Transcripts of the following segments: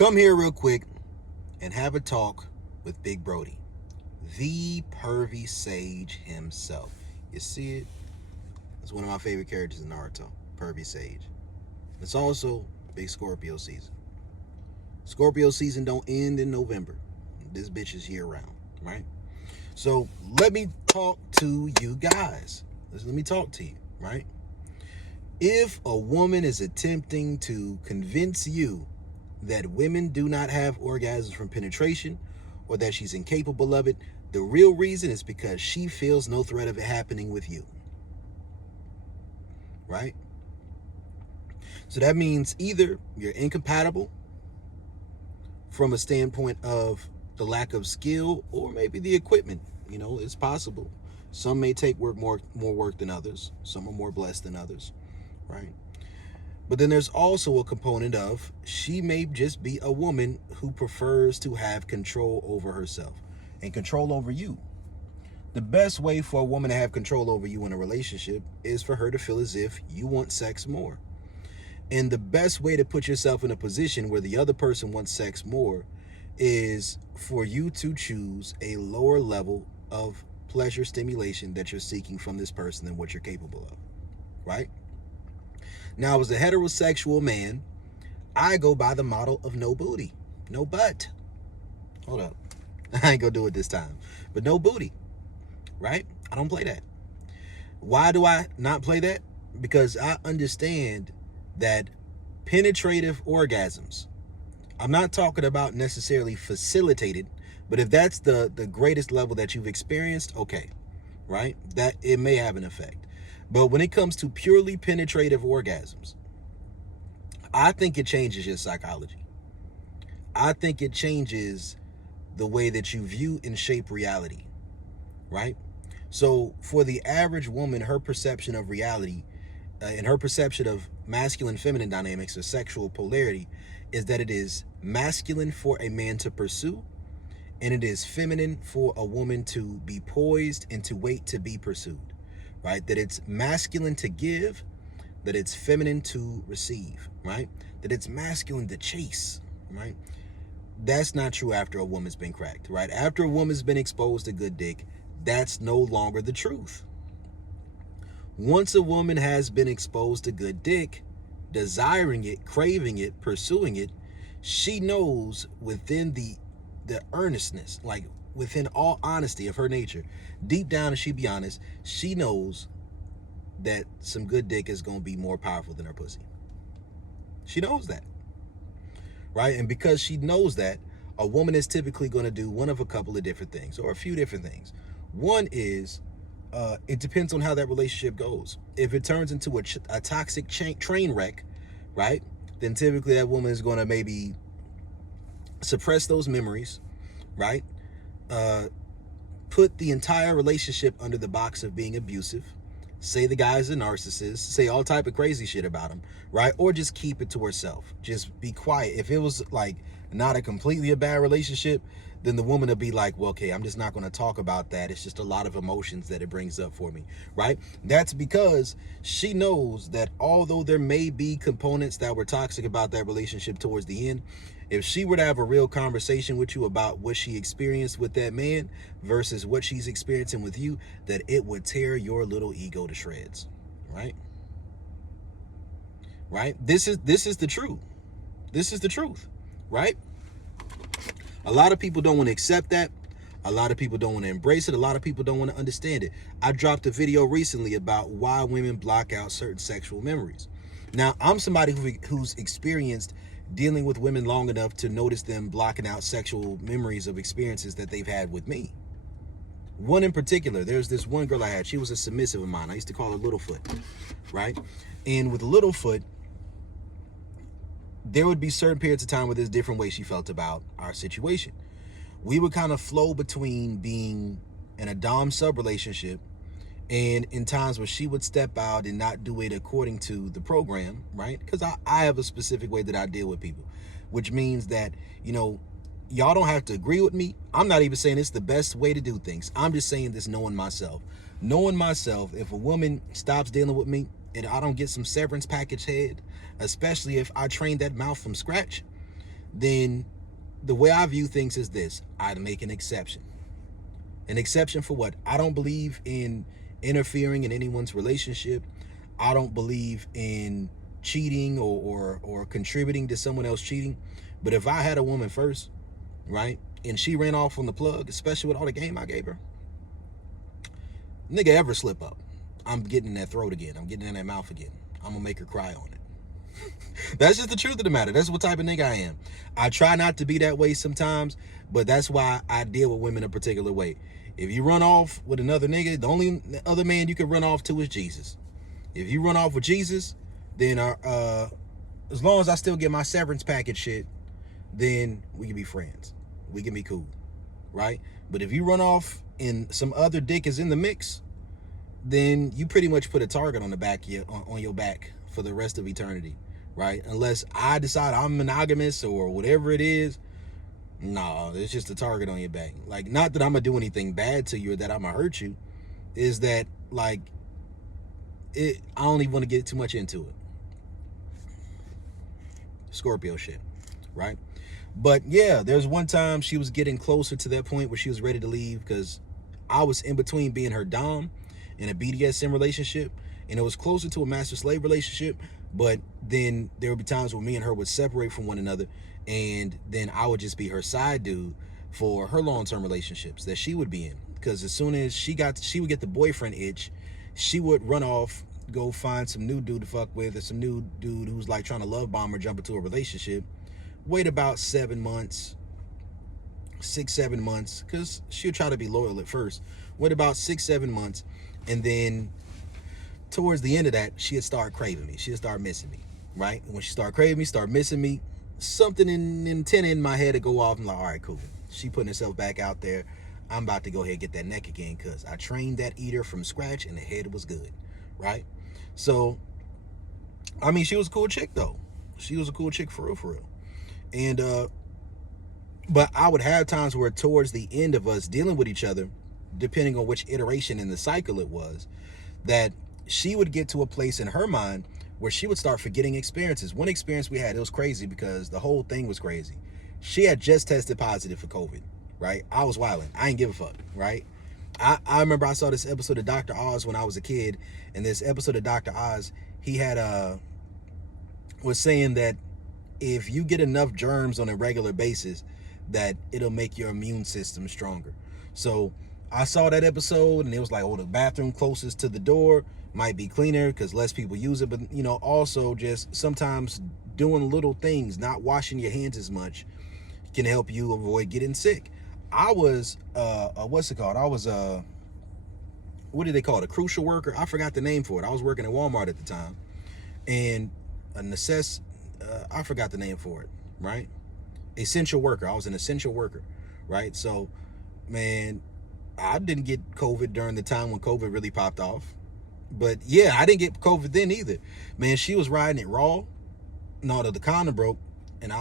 Come here real quick and have a talk with Big Brody, the pervy sage himself. You see it? It's one of my favorite characters in Naruto, pervy sage. It's also big Scorpio season. Scorpio season don't end in November. This bitch is year round, right? So let me talk to you guys. Let me talk to you, right? If a woman is attempting to convince you that women do not have orgasms from penetration or that she's incapable of it, the real reason is because she feels no threat of it happening with you, right? So that means either you're incompatible from a standpoint of the lack of skill or maybe the equipment. It's possible. Some may take more work than others. Some are more blessed than others, right? But then there's also a component of she may just be a woman who prefers to have control over herself and control over you. The best way for a woman to have control over you in a relationship is for her to feel as if you want sex more. And the best way to put yourself in a position where the other person wants sex more is for you to choose a lower level of pleasure stimulation that you're seeking from this person than what you're capable of, right? Now, as a heterosexual man, I go by the model of no booty, no butt. Hold up. I ain't gonna do it this time. But no booty, right? I don't play that. Why do I not play that? Because I understand that penetrative orgasms, I'm not talking about necessarily facilitated, but if that's the greatest level that you've experienced, okay, right? That it may have an effect. But when it comes to purely penetrative orgasms, I think it changes your psychology. I think it changes the way that you view and shape reality, right? So for the average woman, her perception of reality and her perception of masculine feminine dynamics or sexual polarity is that it is masculine for a man to pursue and it is feminine for a woman to be poised and to wait to be pursued, right? That it's masculine to give, that it's feminine to receive, right? That it's masculine to chase, right? That's not true after a woman's been cracked, right? After a woman's been exposed to good dick, that's no longer the truth. Once a woman has been exposed to good dick, desiring it, craving it, pursuing it, she knows within the earnestness, like within all honesty of her nature, deep down, if she be honest, she knows that some good dick is going to be more powerful than her pussy. She knows that, right? And because she knows that, a woman is typically going to do one of a couple of different things or a few different things. One is, it depends on how that relationship goes. If it turns into a toxic train wreck, right, then typically that woman is going to maybe suppress those memories, right? Put the entire relationship under the box of being abusive, say the guy's a narcissist, say all type of crazy shit about him, right? Or just keep it to herself. Just be quiet. If it was like not a completely a bad relationship, then the woman will be like, well, okay, I'm just not going to talk about that. It's just a lot of emotions that it brings up for me, right? That's because she knows that although there may be components that were toxic about that relationship towards the end, if she were to have a real conversation with you about what she experienced with that man versus what she's experiencing with you, that it would tear your little ego to shreds, right? Right? This is the truth. This is the truth, right? A lot of people don't want to accept that. A lot of people don't want to embrace it. A lot of people don't want to understand it. I dropped a video recently about why women block out certain sexual memories. Now, I'm somebody who's experienced dealing with women long enough to notice them blocking out sexual memories of experiences that they've had with me. One in particular, there's this one girl I had. She was a submissive of mine. I used to call her Littlefoot, right? And with Littlefoot, there would be certain periods of time where there's different ways she felt about our situation. We would kind of flow between being in a dom-sub relationship and in times where she would step out and not do it according to the program, right? Because I have a specific way that I deal with people, which means that, y'all don't have to agree with me. I'm not even saying it's the best way to do things. I'm just saying this knowing myself. Knowing myself, if a woman stops dealing with me and I don't get some severance package head, especially if I train that mouth from scratch, then the way I view things is this: I'd make an exception. An exception for what? I don't believe in interfering in anyone's relationship. I don't believe in cheating or contributing to someone else cheating. But if I had a woman first, right, and she ran off on the plug, especially with all the game I gave her, nigga ever slip up, I'm getting in that throat again. I'm getting in that mouth again. I'm gonna make her cry on it. That's just the truth of the matter. That's what type of nigga I am. I try not to be that way sometimes, but that's why I deal with women a particular way. If you run off with another nigga, the only other man you can run off to is Jesus. If you run off with Jesus, then as long as I still get my severance package shit, then we can be friends. We can be cool, right? But if you run off and some other dick is in the mix, then you pretty much put a target on the back on your back for the rest of eternity, right? Unless I decide I'm monogamous or whatever it is, no, it's just a target on your back. Like, not that I'm gonna do anything bad to you or that I'm gonna hurt you, is that like I don't even want to get too much into it. Scorpio shit, right? But yeah, there's one time she was getting closer to that point where she was ready to leave because I was in between being her dom in a BDSM relationship, and it was closer to a master-slave relationship, but then there would be times where me and her would separate from one another, and then I would just be her side dude for her long-term relationships that she would be in. Because as soon as she would get the boyfriend itch, she would run off, go find some new dude to fuck with, or some new dude who's like trying to love bomb or jump into a relationship. Wait about 7 months, 6-7 months, because she'll try to be loyal at first. Wait about 6-7 months, and then towards the end of that, she'd start craving me. She'd start missing me, right? And when she started craving me, start missing me, something in antenna in my head to go off. I'm like, all right, cool. She putting herself back out there. I'm about to go ahead and get that neck again because I trained that eater from scratch and the head was good, right? So, I mean, she was a cool chick, though. She was a cool chick for real, for real. And, but I would have times where towards the end of us dealing with each other, depending on which iteration in the cycle it was, that she would get to a place in her mind where she would start forgetting experiences. One experience we had, it was crazy because the whole thing was crazy. She had just tested positive for COVID, right? I was wilding. I ain't give a fuck, right? I remember I saw this episode of Dr. Oz when I was a kid, and this episode of Dr. Oz, he had was saying that if you get enough germs on a regular basis, that it'll make your immune system stronger. So I saw that episode, and it was like, oh, the bathroom closest to the door might be cleaner because less people use it. But, you know, also just sometimes doing little things, not washing your hands as much, can help you avoid getting sick. I was, what's it called? I was, what do they call it? A crucial worker? I forgot the name for it. I was working at Walmart at the time. And I forgot the name for it, right? Essential worker. I was an essential worker, right? So, man, I didn't get COVID during the time when COVID really popped off. But yeah, I didn't get COVID then either. Man, she was riding it raw. No, the condom broke. And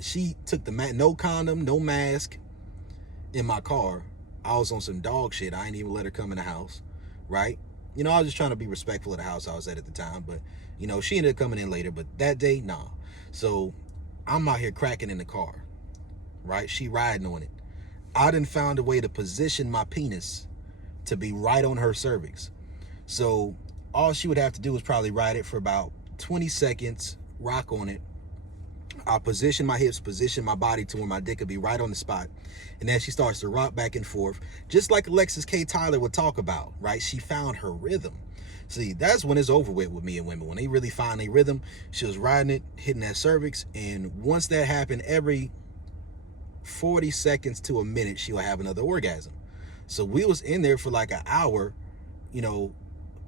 she took the no condom, no mask in my car. I was on some dog shit. I ain't even let her come in the house, right? You know, I was just trying to be respectful of the house I was at the time. But, you know, she ended up coming in later. But that day, nah. So I'm out here cracking in the car, right? She riding on it. I done found a way to position my penis to be right on her cervix. So all she would have to do is probably ride it for about 20 seconds, rock on it. I'll position my hips, position my body to where my dick could be right on the spot. And then she starts to rock back and forth, just like Alexis K. Tyler would talk about, right? She found her rhythm. See, that's when it's over with me and women. When they really find their rhythm, she was riding it, hitting that cervix. And once that happened, every 40 seconds to a minute, she'll have another orgasm. So we was in there for like an hour, you know,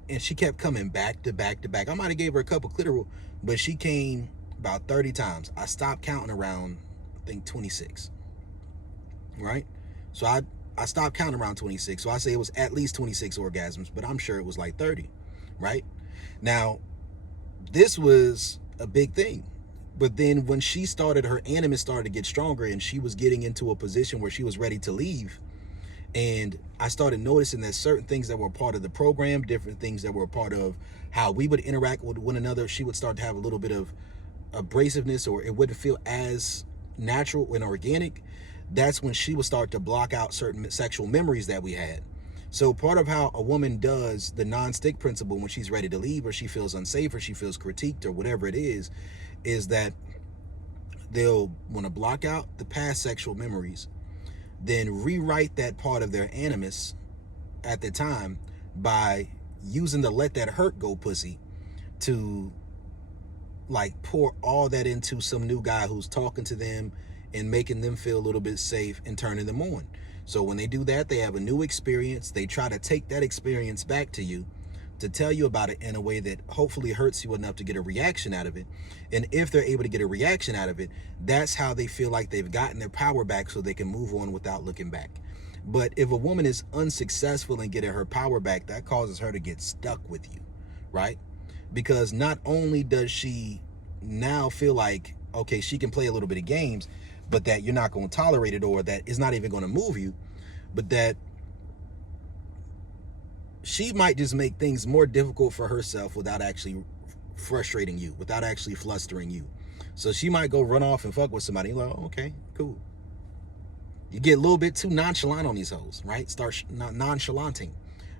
and she kept coming back to back to back. I might have gave her a couple clitoral, but she came about 30 times. I stopped counting around, I think, 26, right? So I stopped counting around 26. So I say it was at least 26 orgasms, but I'm sure it was like 30, right? Now, this was a big thing. But then when she started, her animus started to get stronger, and she was getting into a position where she was ready to leave. And I started noticing that certain things that were part of the program, different things that were part of how we would interact with one another, she would start to have a little bit of abrasiveness, or it wouldn't feel as natural and organic, that's when she would start to block out certain sexual memories that we had. So part of how a woman does the non-stick principle when she's ready to leave, or she feels unsafe, or she feels critiqued, or whatever it is that they'll want to block out the past sexual memories, then rewrite that part of their animus at the time by using the let that hurt go pussy to like pour all that into some new guy who's talking to them and making them feel a little bit safe and turning them on. So when they do that, they have a new experience. They try to take that experience back to you to tell you about it in a way that hopefully hurts you enough to get a reaction out of it. And if they're able to get a reaction out of it, that's how they feel like they've gotten their power back so they can move on without looking back. But if a woman is unsuccessful in getting her power back, that causes her to get stuck with you, right? Because not only does she now feel like, okay, she can play a little bit of games, but that you're not going to tolerate it, or that it's not even going to move you, but that she might just make things more difficult for herself without actually frustrating you, without actually flustering you. So she might go run off and fuck with somebody. You're like, oh, okay, cool. You get a little bit too nonchalant on these hoes, right? Start nonchalanting,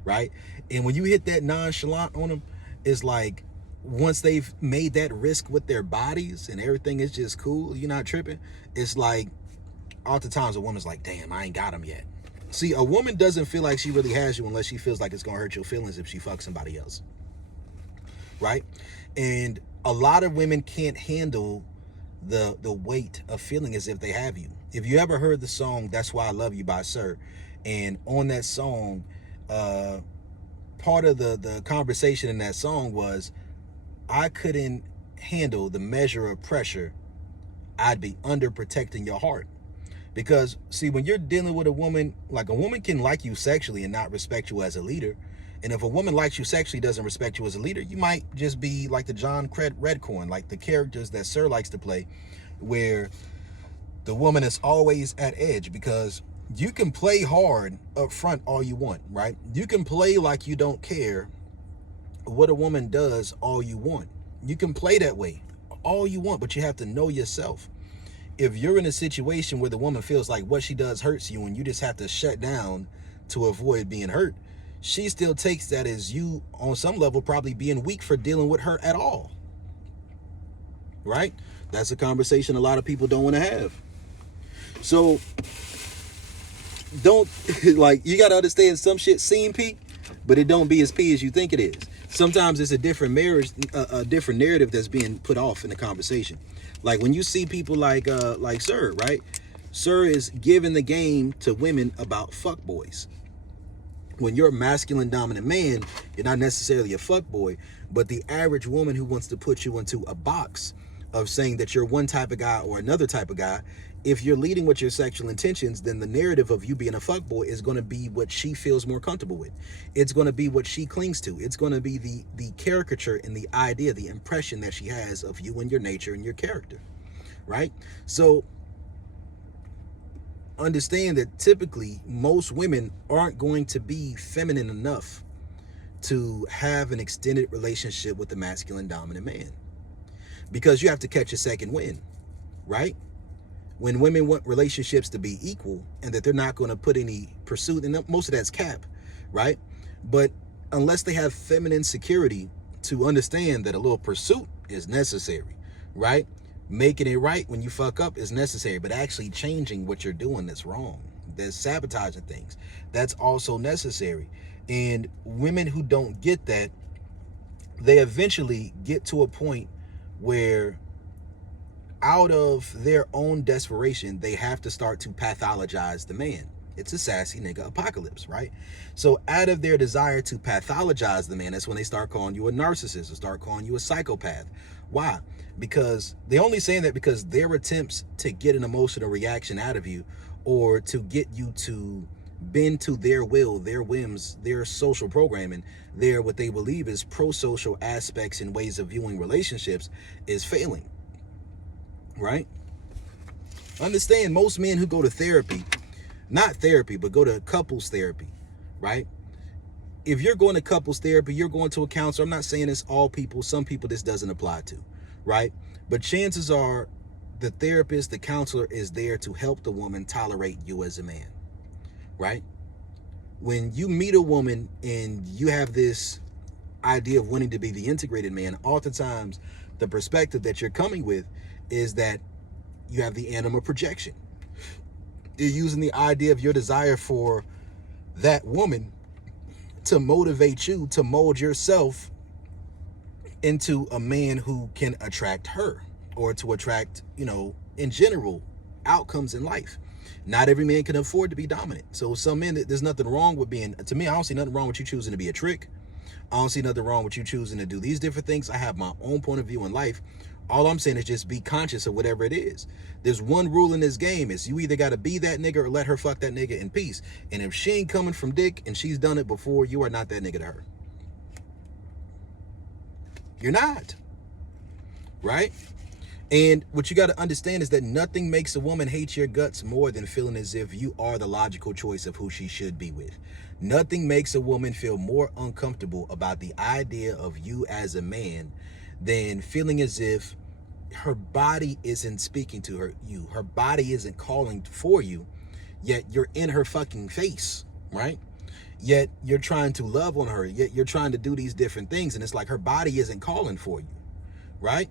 right? And when you hit that nonchalant on them, it's like once they've made that risk with their bodies and everything is just cool, you're not tripping. It's like oftentimes a woman's like, damn, I ain't got him yet. See, a woman doesn't feel like she really has you unless she feels like it's going to hurt your feelings if she fucks somebody else, right? And a lot of women can't handle the weight of feeling as if they have you. If you ever heard the song That's Why I Love You by Sir, and on that song, part of the conversation in that song was, I couldn't handle the measure of pressure I'd be under protecting your heart. Because, see, when you're dealing with a woman, like a woman can like you sexually and not respect you as a leader. And if a woman likes you sexually, doesn't respect you as a leader, you might just be like the John Redcorn, like the characters that Sir likes to play, where the woman is always at edge. Because you can play hard up front all you want, right? You can play like you don't care what a woman does all you want. You can play that way all you want, but you have to know yourself. If you're in a situation where the woman feels like what she does hurts you and you just have to shut down to avoid being hurt, she still takes that as you, on some level, probably being weak for dealing with her at all, right? That's a conversation a lot of people don't want to have. So don't, like, you got to understand some shit seem P, but it don't be as P as you think it is. Sometimes it's a different marriage, a different narrative that's being put off in the conversation. Like when you see people like Sir, right? Sir is giving the game to women about fuckboys. When you're a masculine dominant man, you're not necessarily a fuckboy, but the average woman who wants to put you into a box of saying that you're one type of guy or another type of guy, if you're leading with your sexual intentions, then the narrative of you being a fuckboy is going to be what she feels more comfortable with. It's going to be what she clings to. It's going to be the caricature and the idea, the impression that she has of you and your nature and your character, right? So understand that typically most women aren't going to be feminine enough to have an extended relationship with the masculine dominant man, because you have to catch a second wind, right? When women want relationships to be equal and that they're not going to put any pursuit, and most of that's cap, right? But unless they have feminine security to understand that a little pursuit is necessary, right? Making it right when you fuck up is necessary, but actually changing what you're doing that's wrong, that's sabotaging things, that's also necessary. And women who don't get that, they eventually get to a point where out of their own desperation, they have to start to pathologize the man. It's a sassy nigga apocalypse, right? So out of their desire to pathologize the man, that's when they start calling you a narcissist or start calling you a psychopath. Why? Because they only saying that because their attempts to get an emotional reaction out of you, or to get you to bend to their will, their whims, their social programming, their what they believe is pro-social aspects and ways of viewing relationships, is failing. Right? Understand, most men who go to therapy, not therapy, but go to couples therapy, right? If you're going to couples therapy, you're going to a counselor. I'm not saying it's all people. Some people this doesn't apply to, right? But chances are the therapist, the counselor is there to help the woman tolerate you as a man, right? When you meet a woman and you have this idea of wanting to be the integrated man, oftentimes the perspective that you're coming with is that you have the anima projection. You're using the idea of your desire for that woman to motivate you to mold yourself into a man who can attract her, or to attract, in general, outcomes in life. Not every man can afford to be dominant. So some men, there's nothing wrong with being, to me, I don't see nothing wrong with you choosing to be a trick. I don't see nothing wrong with you choosing to do these different things. I have my own point of view in life. All I'm saying is just be conscious of whatever it is. There's one rule in this game, is you either got to be that nigga or let her fuck that nigga in peace. And if she ain't coming from dick and she's done it before, you are not that nigga to her. You're not. Right? And what you got to understand is that nothing makes a woman hate your guts more than feeling as if you are the logical choice of who she should be with. Nothing makes a woman feel more uncomfortable about the idea of you as a man than feeling as if her body isn't speaking to you. Her body isn't calling for you, yet you're in her fucking face, right? Yet you're trying to love on her, yet you're trying to do these different things, and it's like her body isn't calling for you, right?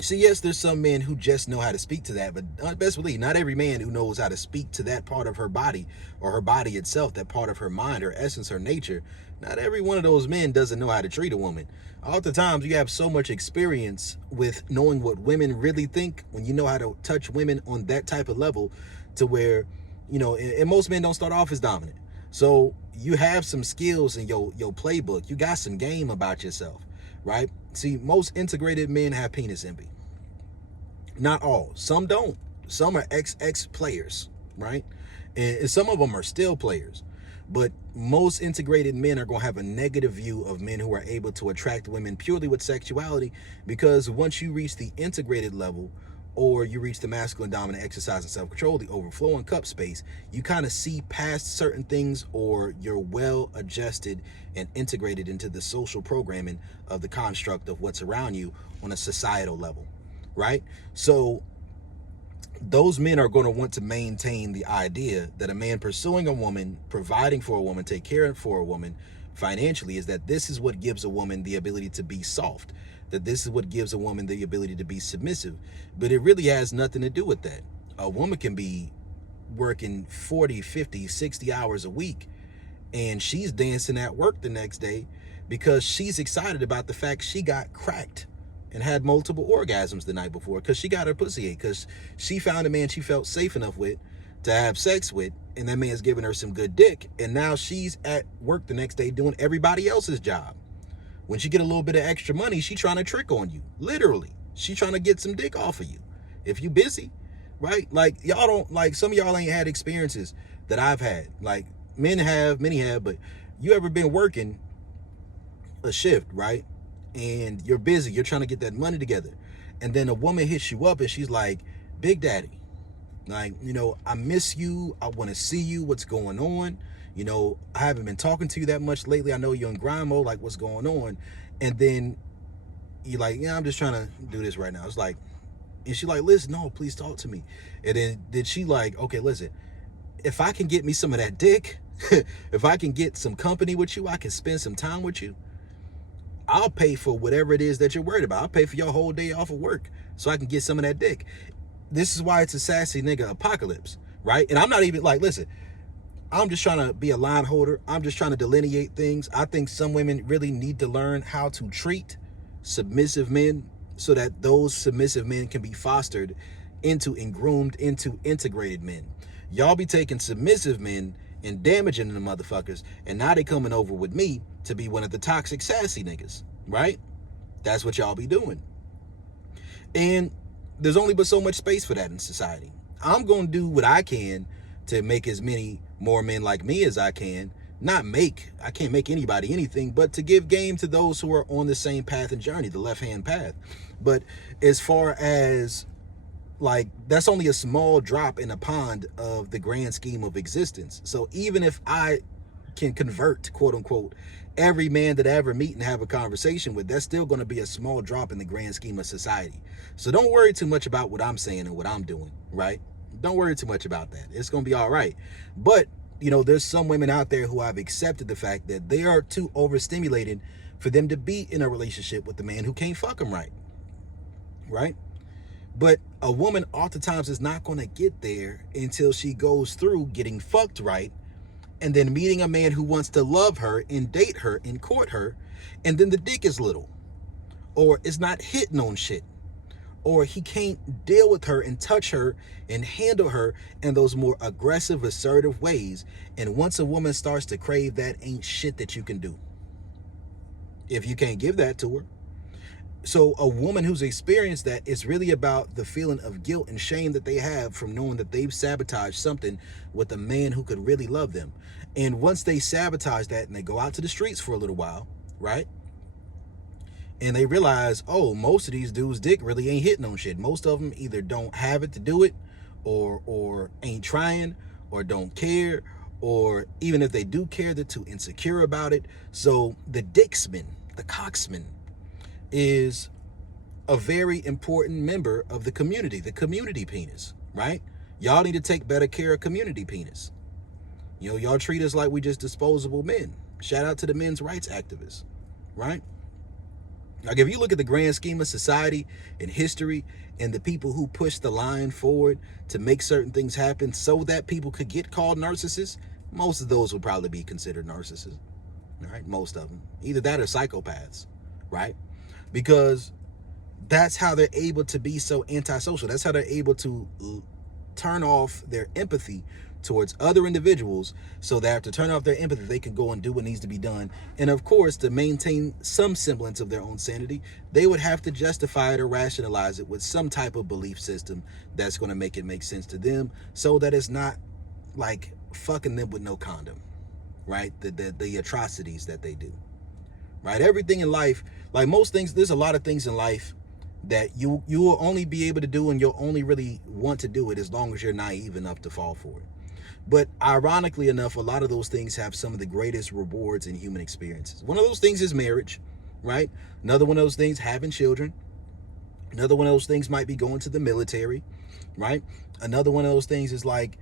So yes, there's some men who just know how to speak to that, but best believe not every man who knows how to speak to that part of her body, or her body itself, that part of her mind, her essence, her nature, not every one of those men doesn't know how to treat a woman. Oftentimes you have so much experience with knowing what women really think, when you know how to touch women on that type of level, to where, and most men don't start off as dominant. So you have some skills in your playbook. You got some game about yourself, right? See, most integrated men have penis envy. Not all. Some don't. Some are ex players, right? And some of them are still players. But most integrated men are going to have a negative view of men who are able to attract women purely with sexuality, because once you reach the integrated level, or you reach the masculine dominant exercise and self-control, the overflowing cup space, you kind of see past certain things, or you're well adjusted and integrated into the social programming of the construct of what's around you on a societal level, right? So those men are going to want to maintain the idea that a man pursuing a woman, providing for a woman, take care for a woman financially, is that this is what gives a woman the ability to be soft, that this is what gives a woman the ability to be submissive. But it really has nothing to do with that. A woman can be working 40, 50, 60 hours a week, and she's dancing at work the next day because she's excited about the fact she got cracked and had multiple orgasms the night before, because she got her pussy ate, because she found a man she felt safe enough with to have sex with, and that man's giving her some good dick, and now she's at work the next day doing everybody else's job. When she get a little bit of extra money, she trying to trick on you. Literally. She trying to get some dick off of you. If you busy, right? Like, y'all don't, like, some of y'all ain't had experiences that I've had. Like, men have, many have, but you ever been working a shift, right? And you're busy, you're trying to get that money together. And then a woman hits you up and she's like, Big Daddy, like, I miss you. I want to see you. What's going on? I haven't been talking to you that much lately. I know you're in grind mode. Like, what's going on? And then you're like, yeah, I'm just trying to do this right now. It's like, and she like, listen, no, please talk to me. And then she like, okay, listen, if I can get me some of that dick, if I can get some company with you, I can spend some time with you, I'll pay for whatever it is that you're worried about. I'll pay for your whole day off of work so I can get some of that dick. This is why it's a sassy nigga apocalypse, right? And I'm not even like, listen, I'm just trying to be a line holder. I'm just trying to delineate things. I think some women really need to learn how to treat submissive men, so that those submissive men can be fostered into and groomed into integrated men. Y'all be taking submissive men and damaging the motherfuckers, and now they coming over with me to be one of the toxic sassy niggas, right? That's what y'all be doing. And there's only but so much space for that in society. I'm going to do what I can to make as many more men like me as I can. I can't make anybody anything, but to give game to those who are on the same path and journey, the left-hand path. But as far as, like, that's only a small drop in a pond of the grand scheme of existence. So even if I can convert, quote unquote, every man that I ever meet and have a conversation with, that's still going to be a small drop in the grand scheme of society. So don't worry too much about what I'm saying and what I'm doing, right? Don't worry too much about that. It's going to be all right. But, there's some women out there who have accepted the fact that they are too overstimulated for them to be in a relationship with a man who can't fuck them right, right? But a woman oftentimes is not going to get there until she goes through getting fucked right, and then meeting a man who wants to love her and date her and court her, and then the dick is little, or is not hitting on shit, or he can't deal with her and touch her and handle her in those more aggressive, assertive ways. And once a woman starts to crave that, ain't shit that you can do if you can't give that to her. So a woman who's experienced that, is really about the feeling of guilt and shame that they have from knowing that they've sabotaged something with a man who could really love them. And once they sabotage that and they go out to the streets for a little while, right? And they realize, oh, most of these dudes' dick really ain't hitting on shit. Most of them either don't have it to do it, or ain't trying, or don't care, or even if they do care, they're too insecure about it. So the dicksman, the cocksman, is a very important member of the community penis, right? Y'all need to take better care of community penis. Y'all treat us like we just disposable men. Shout out to the men's rights activists, right? Like, if you look at the grand scheme of society and history and the people who push the line forward to make certain things happen so that people could get called narcissists, most of those would probably be considered narcissists, right? Most of them. Either that or psychopaths, right? Because that's how they're able to be so antisocial. That's how they're able to turn off their empathy towards other individuals, so that to turn off their empathy, they can go and do what needs to be done. And of course, to maintain some semblance of their own sanity, they would have to justify it or rationalize it with some type of belief system that's going to make it make sense to them, so that it's not like fucking them with no condom, right? The atrocities that they do, right? Everything in life, like most things, there's a lot of things in life that you will only be able to do, and you'll only really want to do it as long as you're naive enough to fall for it. But ironically enough, a lot of those things have some of the greatest rewards in human experiences. One of those things is marriage, right? Another one of those things, having children. Another one of those things might be going to the military, right? Another one of those things is like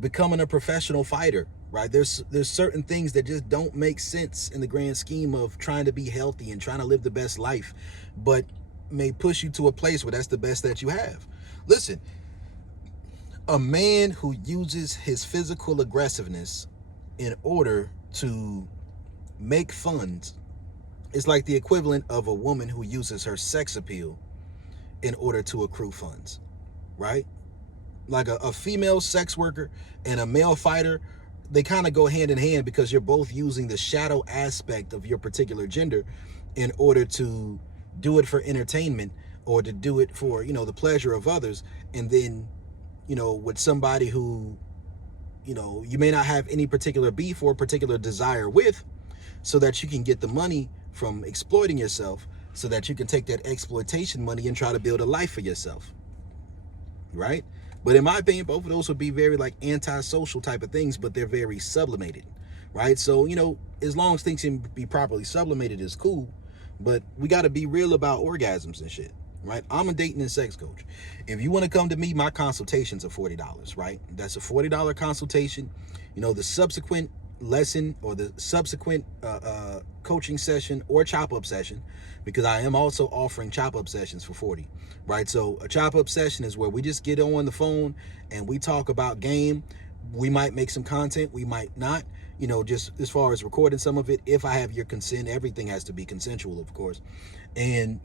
becoming a professional fighter, right? There's certain things that just don't make sense in the grand scheme of trying to be healthy and trying to live the best life, but may push you to a place where that's the best that you have. Listen, a man who uses his physical aggressiveness in order to make funds is like the equivalent of a woman who uses her sex appeal in order to accrue funds, right? Like a female sex worker and a male fighter, they kind of go hand in hand, because you're both using the shadow aspect of your particular gender in order to do it for entertainment, or to do it for, the pleasure of others. And then, with somebody who, you may not have any particular beef or particular desire with, so that you can get the money from exploiting yourself, so that you can take that exploitation money and try to build a life for yourself, right? But in my opinion, both of those would be very like antisocial type of things, but they're very sublimated, right? So, as long as things can be properly sublimated, is cool, but we got to be real about orgasms and shit, right? I'm a dating and sex coach. If you want to come to me, my consultations are $40, right? That's a $40 consultation. The subsequent lesson or the subsequent coaching session or chop-up session, because I am also offering chop-up sessions for $40, right? So a chop-up session is where we just get on the phone and we talk about game. We might make some content, we might not, just as far as recording some of it. If I have your consent, everything has to be consensual, of course. And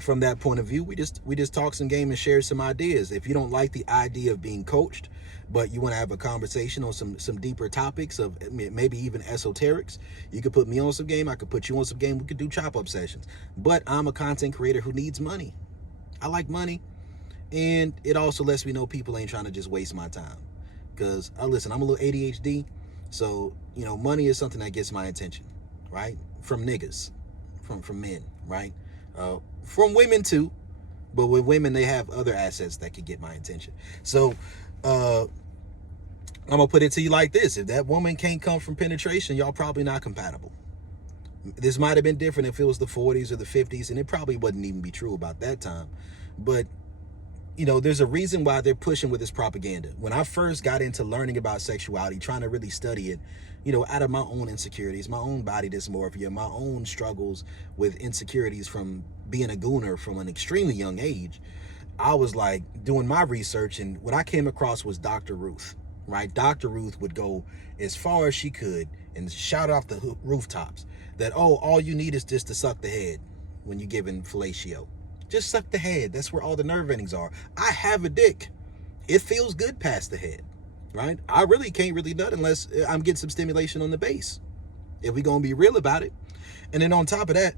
from that point of view, we just talk some game and share some ideas. If you don't like the idea of being coached, but you want to have a conversation on some deeper topics of maybe even esoterics, you could put me on some game, I could put you on some game, we could do chop-up sessions. But I'm a content creator who needs money. I like money, and it also lets me know people ain't trying to just waste my time. Because, listen, I'm a little ADHD, so, money is something that gets my attention, right? From niggas, from men, right? From women too, but with women, they have other assets that could get my attention. So I'm gonna put it to you like this: if that woman can't come from penetration, y'all probably not compatible. This might have been different if it was the 40s or the 50s, and it probably wouldn't even be true about that time. But there's a reason why they're pushing with this propaganda. When I first got into learning about sexuality, trying to really study it, out of my own insecurities, my own body dysmorphia, my own struggles with insecurities from being a gooner from an extremely young age, I was like doing my research, and what I came across was Dr. Ruth, right? Dr. Ruth would go as far as she could and shout off the rooftops that, oh, all you need is just to suck the head when you're giving fellatio. Just suck the head. That's where all the nerve endings are. I have a dick. It feels good past the head, right? I really can't really nut unless I'm getting some stimulation on the base, if we're going to be real about it. And then on top of that,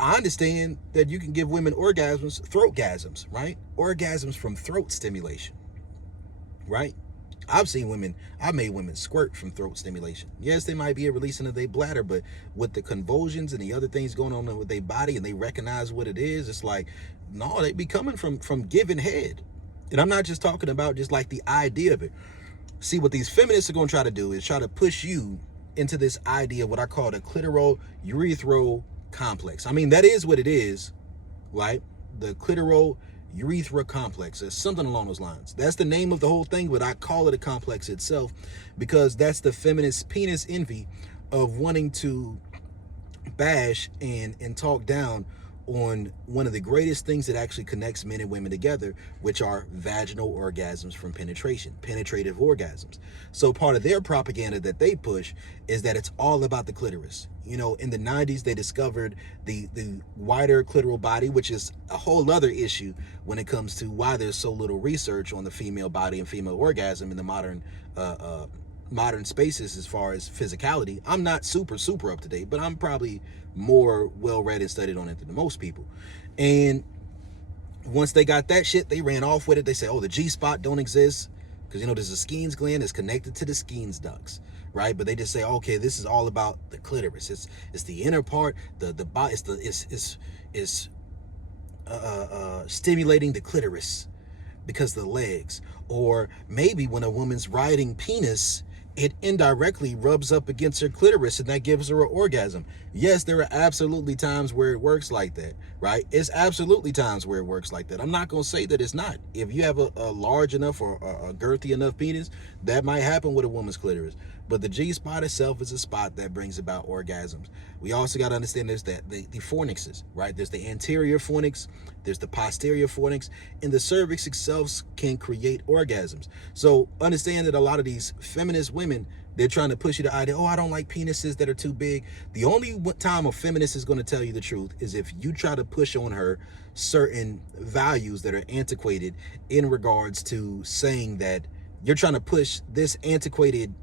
I understand that you can give women orgasms, throatgasms, right? Orgasms from throat stimulation, right? I've made women squirt from throat stimulation. Yes, they might be a releasing of their bladder, but with the convulsions and the other things going on with their body and they recognize what it is, it's like, no, they be coming from giving head. And I'm not just talking about just like the idea of it. See, what these feminists are going to try to do is try to push you into this idea of what I call the clitoral urethral complex. I mean, that is what it is, right? The clitoral urethra complex, or something along those lines. That's the name of the whole thing, but I call it a complex itself because that's the feminist penis envy of wanting to bash and talk down on one of the greatest things that actually connects men and women together, which are vaginal orgasms from penetration, penetrative orgasms. So part of their propaganda that they push is that it's all about the clitoris. In the 90s, they discovered the wider clitoral body, which is a whole other issue when it comes to why there's so little research on the female body and female orgasm in the modern spaces as far as physicality. I'm not super up to date, but I'm probably more well read and studied on it than most people. And once they got that shit, they ran off with it. They say, oh, the G-spot don't exist because there's a Skene's gland that's connected to the Skene's ducts, right? But they just say, okay, this is all about the clitoris. It's the inner part, the body. It's stimulating the clitoris because of the legs. Or maybe when a woman's riding penis, it indirectly rubs up against her clitoris and that gives her an orgasm. Yes, there are absolutely times where it works like that, right? It's absolutely times where it works like that. I'm not going to say that it's not. If you have a large enough or a girthy enough penis, that might happen with a woman's clitoris. But the G-spot itself is a spot that brings about orgasms. We also got to understand there's the fornixes, right? There's the anterior fornix, there's the posterior fornix, and the cervix itself can create orgasms. So understand that a lot of these feminist women, they're trying to push you the idea, oh, I don't like penises that are too big. The only time a feminist is going to tell you the truth is if you try to push on her certain values that are antiquated in regards to saying that you're trying to push this antiquated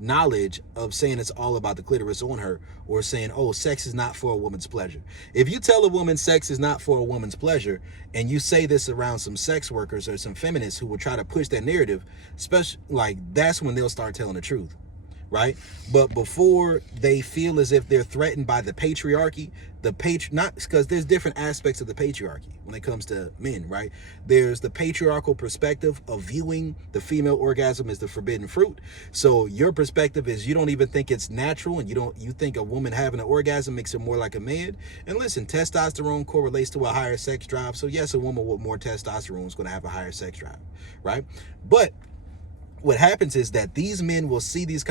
knowledge of saying it's all about the clitoris on her, or saying, oh, sex is not for a woman's pleasure. If you tell a woman sex is not for a woman's pleasure, and you say this around some sex workers or some feminists who will try to push that narrative, especially that's when they'll start telling the truth, right? But before they feel as if they're threatened by the patriarchy, not because there's different aspects of the patriarchy when it comes to men, right? There's the patriarchal perspective of viewing the female orgasm as the forbidden fruit. So your perspective is you don't even think it's natural, and you think a woman having an orgasm makes her more like a man. And listen, testosterone correlates to a higher sex drive. So yes, a woman with more testosterone is going to have a higher sex drive, right? But what happens is that these men will see these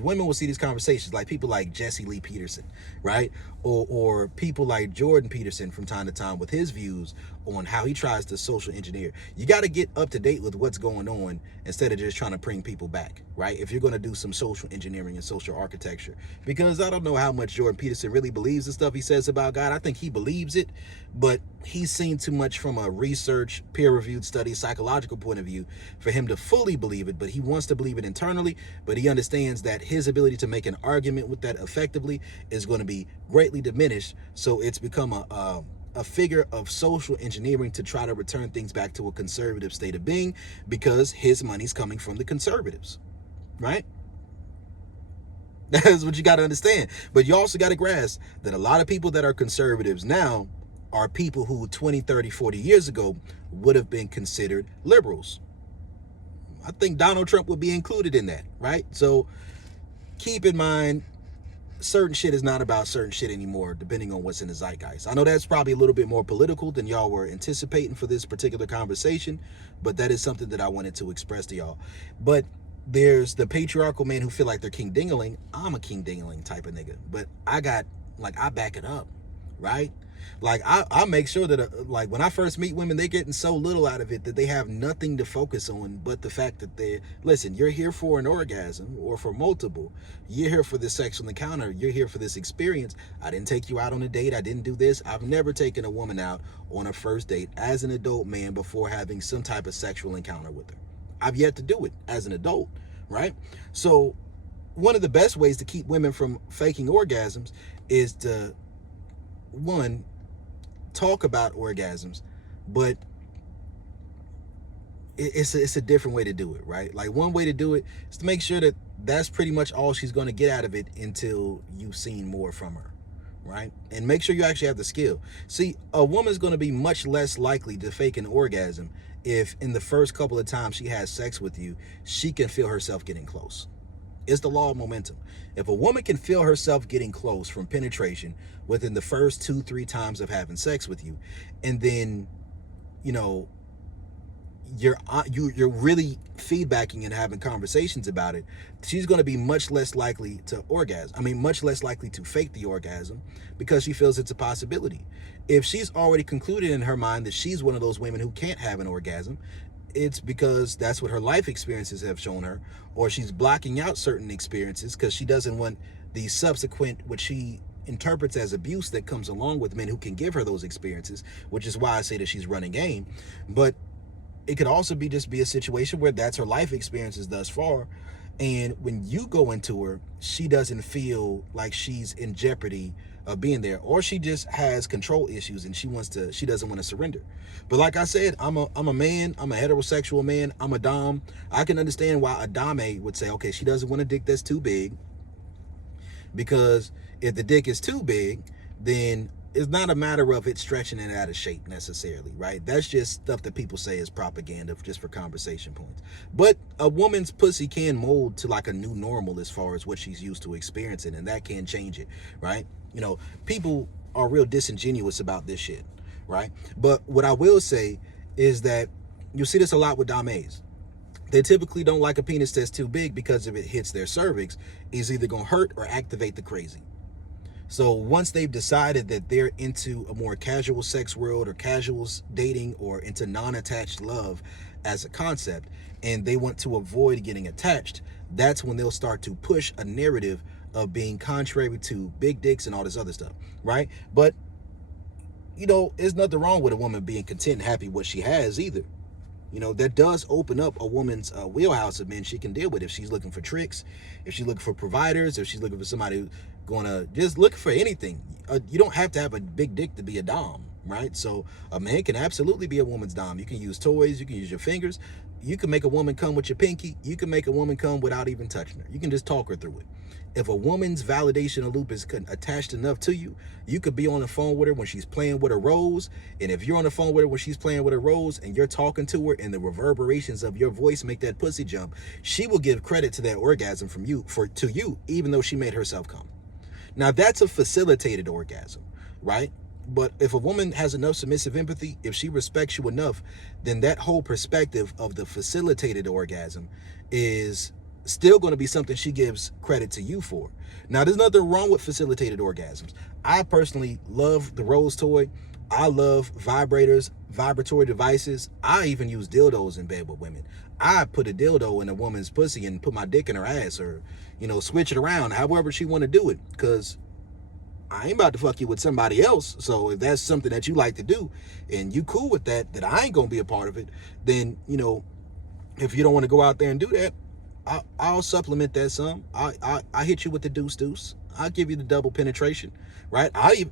women will see these conversations, like people like Jesse Lee Peterson, right? Or people like Jordan Peterson from time to time with his views on how he tries to social engineer. You got to get up to date with what's going on instead of just trying to bring people back, right? If you're going to do some social engineering and social architecture, because I don't know how much Jordan Peterson really believes the stuff he says about God. I think he believes it, but he's seen too much from a research, peer-reviewed study, psychological point of view for him to fully believe it. But he wants to believe it internally, but he understands that his ability to make an argument with that effectively is going to be greatly diminished. So it's become a figure of social engineering to try to return things back to a conservative state of being, because his money's coming from the conservatives, right? That's what you got to understand. But you also got to grasp that a lot of people that are conservatives now are people who 20, 30, 40 years ago would have been considered liberals. I think Donald Trump would be included in that, right? So keep in mind, certain shit is not about certain shit anymore, depending on what's in the zeitgeist. I know that's probably a little bit more political than y'all were anticipating for this particular conversation, but that is something that I wanted to express to y'all. But there's the patriarchal men who feel like they're king dingling. I'm a king dingling type of nigga, but I got, like, I back it up, right? Like, I make sure that, like, when I first meet women, they're getting so little out of it that they have nothing to focus on but the fact that they, listen, you're here for an orgasm or for multiple. You're here for this sexual encounter. You're here for this experience. I didn't take you out on a date. I didn't do this. I've never taken a woman out on a first date as an adult man before having some type of sexual encounter with her. I've yet to do it as an adult, right? So one of the best ways to keep women from faking orgasms is to, one, talk about orgasms, but it's a different way to do it, right? Like, one way to do it is to make sure that that's pretty much all she's going to get out of it until you've seen more from her, right? And make sure you actually have the skill. See, a woman's going to be much less likely to fake an orgasm if in the first couple of times she has sex with you, she can feel herself getting close. It's the law of momentum. If a woman can feel herself getting close from penetration within the first 2-3 times of having sex with you, and then, you know, you're really feedbacking and having conversations about it, she's going to be much less likely to orgasm. I mean, much less likely to fake the orgasm because she feels it's a possibility. If she's already concluded in her mind that she's one of those women who can't have an orgasm, it's because that's what her life experiences have shown her, or she's blocking out certain experiences because she doesn't want the subsequent, what she interprets as abuse that comes along with men who can give her those experiences, which is why I say that she's running game. But it could also be just be a situation where that's her life experiences thus far, and when you go into her, she doesn't feel like she's in jeopardy of being there, or she just has control issues and she doesn't want to surrender. But like I said, I'm a man, I'm a heterosexual man, I'm a dom. I can understand why a dame would say, okay, she doesn't want a dick that's too big, because if the dick is too big, then it's not a matter of it stretching it out of shape necessarily, right? That's just stuff that people say is propaganda just for conversation points. But a woman's pussy can mold to like a new normal as far as what she's used to experiencing, and that can change it, right? You know, people are real disingenuous about this shit, right? But what I will say is that you'll see this a lot with dames. They typically don't like a penis that's too big because if it hits their cervix, it's either going to hurt or activate the crazy. So once they've decided that they're into a more casual sex world or casual dating or into non-attached love as a concept, and they want to avoid getting attached, that's when they'll start to push a narrative of being contrary to big dicks and all this other stuff, right? But, you know, there's nothing wrong with a woman being content and happy with what she has either. You know, that does open up a woman's wheelhouse of men she can deal with if she's looking for tricks, if she's looking for providers, if she's looking for somebody who's going to just look for anything. You don't have to have a big dick to be a dom, right? So a man can absolutely be a woman's dom. You can use toys, you can use your fingers, you can make a woman come with your pinky, you can make a woman come without even touching her. You can just talk her through it. If a woman's validation loop is attached enough to you, you could be on the phone with her when she's playing with her rose. And if you're on the phone with her when she's playing with her rose and you're talking to her and the reverberations of your voice make that pussy jump, she will give credit to that orgasm from you to you, even though she made herself come. Now that's a facilitated orgasm, right? But if a woman has enough submissive empathy, if she respects you enough, then that whole perspective of the facilitated orgasm is still going to be something she gives credit to you for. Now, there's nothing wrong with facilitated orgasms. I personally love the Rose toy. I love vibrators, vibratory devices. I even use dildos in bed with women. I put a dildo in a woman's pussy and put my dick in her ass, or, you know, switch it around however she want to do it, because I ain't about to fuck you with somebody else. So if that's something that you like to do and you cool with that I ain't gonna be a part of it, then, you know, if you don't want to go out there and do that, I'll supplement that some. I hit you with the deuce. I'll give you the double penetration, right? I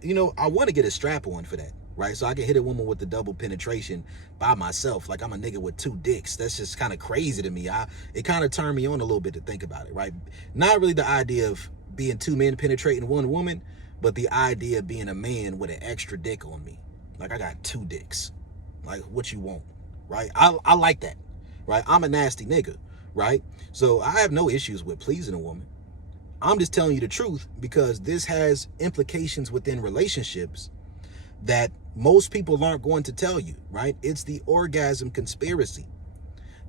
want to get a strap on for that, right? So I can hit a woman with the double penetration by myself, like I'm a nigga with 2 dicks. That's just kind of crazy to me. It kind of turned me on a little bit to think about it, right? Not really the idea of being 2 men penetrating 1 woman, but the idea of being a man with an extra dick on me. Like I got 2 dicks. Like, what you want, right? I like that. right? I'm a nasty nigga, right? So I have no issues with pleasing a woman. I'm just telling you the truth because this has implications within relationships that most people aren't going to tell you, right? It's the orgasm conspiracy.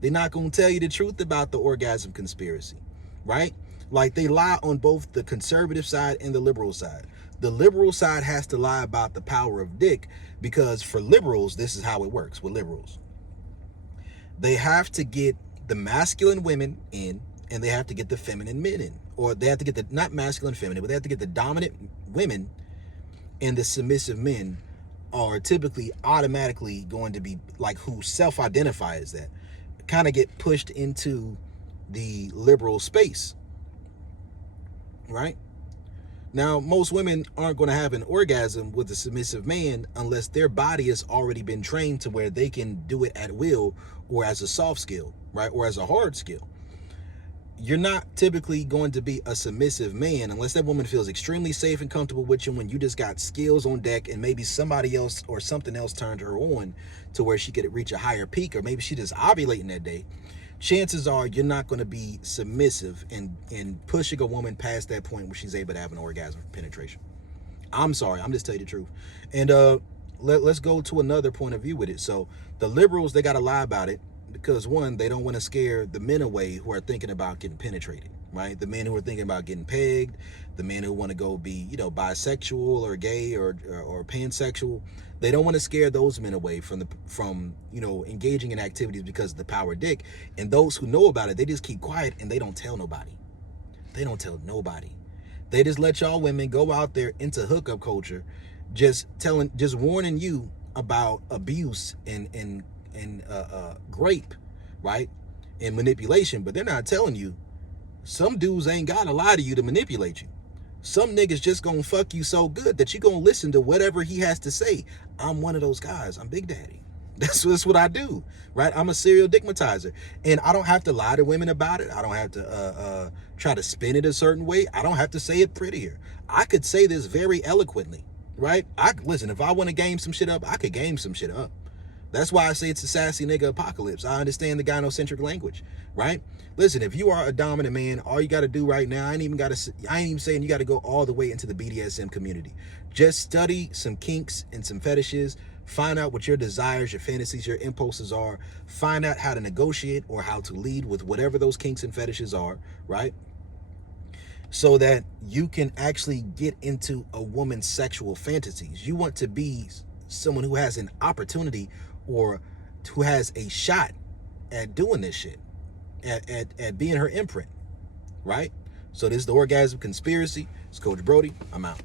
They're not going to tell you the truth about the orgasm conspiracy, right? Like they lie on both the conservative side and the liberal side. The liberal side has to lie about the power of dick because for liberals, this is how it works with liberals. They have to get the masculine women in and they have to get the feminine men in. Or they have to get the, not masculine, feminine, but they have to get the dominant women and the submissive men are typically automatically going to be like who self-identify as that. Kind of get pushed into the liberal space, right? Now, most women aren't going to have an orgasm with a submissive man unless their body has already been trained to where they can do it at will or as a soft skill, right? Or as a hard skill. You're not typically going to be a submissive man unless that woman feels extremely safe and comfortable with you when you just got skills on deck and maybe somebody else or something else turned her on to where she could reach a higher peak, or maybe she just ovulating that day. Chances are you're not going to be submissive and pushing a woman past that point where she's able to have an orgasm for penetration. I'm sorry, I'm just telling you the truth. And let's go to another point of view with it. So the liberals, they got to lie about it because one, they don't want to scare the men away who are thinking about getting penetrated, right? The men who are thinking about getting pegged, the men who want to go be, bisexual or gay or pansexual. They don't want to scare those men away from engaging in activities because of the power of dick. And those who know about it, they just keep quiet and they don't tell nobody. They don't tell nobody. They just let y'all women go out there into hookup culture, just warning you about abuse and grape, right? And manipulation, but they're not telling you some dudes ain't gotta lie to you to manipulate you. Some niggas just gonna fuck you so good that you gonna listen to whatever he has to say. I'm one of those guys. I'm Big Daddy. That's what I do, right? I'm a serial dickmatizer. And I don't have to lie to women about it. I don't have to try to spin it a certain way. I don't have to say it prettier. I could say this very eloquently, right? Listen, if I want to game some shit up, I could game some shit up. That's why I say it's a sassy nigga apocalypse. I understand the gynocentric language, right? Listen, if you are a dominant man, all you got to do right now, I ain't even saying you got to go all the way into the BDSM community. Just study some kinks and some fetishes. Find out what your desires, your fantasies, your impulses are. Find out how to negotiate or how to lead with whatever those kinks and fetishes are, right? So that you can actually get into a woman's sexual fantasies. You want to be someone who has an opportunity or who has a shot at doing this shit, at being her imprint, right? So this is the Orgasm Conspiracy. It's Coach Brody. I'm out.